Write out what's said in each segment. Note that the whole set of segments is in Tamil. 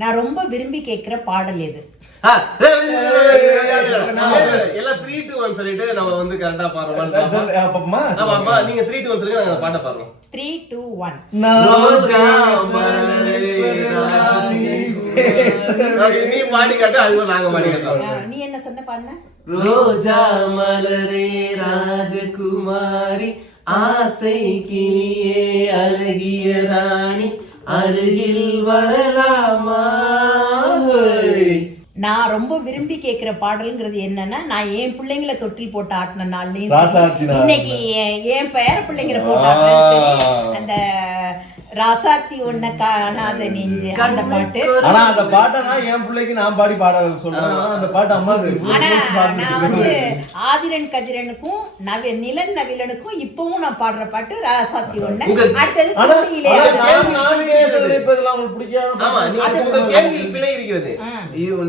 நான் ரொம்ப விரும்பி கேட்கிற பாடல் எது? எல்லாம் 3 2 1 சொல்லிட்டு நம்ம வந்து கரெக்டா பாடுறோம். ஆமா நீங்க 3 2 1 சொல்லுங்க, நாங்க பாட்ட பாடுறோம். 3 2 1. நீ பாடி காட்டு, அதுவும் நாங்க பாடி காட்டுறோம். நீ என்ன சொன்ன பாடுன? ரோஜா மலரே ராஜகுமாரி, ஆசை கிளியே அழகிய ராணி, அருகில் வரலாமா? நான் ரொம்ப விரும்பி கேட்கிற பாடல்ங்கிறது என்னன்னா, நான் என் பிள்ளைங்களை தொட்டில் போட்டு ஆட்டின நாள்லயும் இன்னைக்கு என் பேர பிள்ளைங்கிற போட்டு ஆட்டினாலும் சரி, அந்த ராசாத்தி ஒன்ன காணாத நெஞ்சு அந்த பாட்டு. ஆனா அந்த பாட்டை தான் என் பிள்ளைக்கு நான் பாடி பாட சொல்றேன். அந்த பாட்டு அம்மாவுக்கு. ஆனா நான் வந்து ஆதிரன் கஜிரனுக்கும் நிலன் நவிலனுக்கும் இப்பவும் நான் பாடுற பாட்டு ராசாத்தி ஒண்ணு. அடுத்தது உங்களுக்கு பிடிக்காது.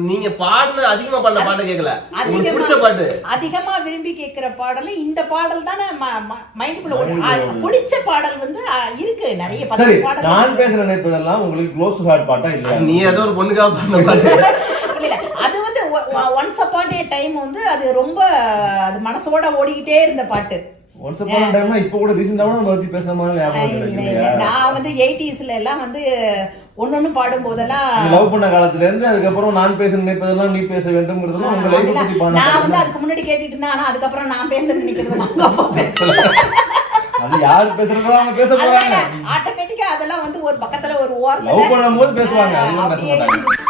நீங்க பாடுன அதிகமா பாடுன பாட்டு கேட்கல, உங்களுக்கு பிடிச்ச பாட்டு அதிகமா விரும்பி கேட்கிற பாடல் இந்த பாடல் தானே மைண்டுக்குள்ள பிடிச்ச பாடல் வந்து இருக்கு நிறைய. நான் பேச நினைப்பதெல்லாம் உங்களுக்கு க்ளோஸ் டு ஹார்ட் பாட்டா இல்ல? நீ ஏதோ ஒரு பொண்ணுக்காக பாடுன பாட்டு இல்ல, அது வந்து ஒன்ஸ் அப்பான் ஏ டைம் வந்து அது ரொம்ப அது மனசோட ஓடிக்கிட்டே இருந்த பாட்டு. ஒன்ஸ் அப்பான் ஏ டைம்னா இப்ப கூட ரீசன்ட்டாவும் நம்ம பத்தி பேசுற மாதிரி ஞாபகம் இருக்கு. நான் வந்து 80sல எல்லாம் வந்து ஒன்னொன்னு பாடும் போதெல்லாம் லவ் பண்ண காலத்துல இருந்து அதுக்கப்புறம் நான் பேச நினைப்பதெல்லாம் நீ பேச வேண்டும்ங்கிறதுலாம் உங்க லைஃப் பத்தி பாடுறேன். நான் வந்து அதுக்கு முன்னாடி கேட்டுட்டு இருந்தேன். ஆனா அதுக்கப்புறம் நான் பேச நினைக்கிறது அவங்க அப்பா பேசல. அது யார் பேசுறதோ அவங்க பேச போறாங்க. ஆட்டோமேட்டிக்கா அதெல்லாம் வந்து ஒரு பக்கத்துல ஒரு ஓரத்துல லவ் பண்ணும்போது பேசுவாங்க, அதுவும் பேச மாட்டாங்க.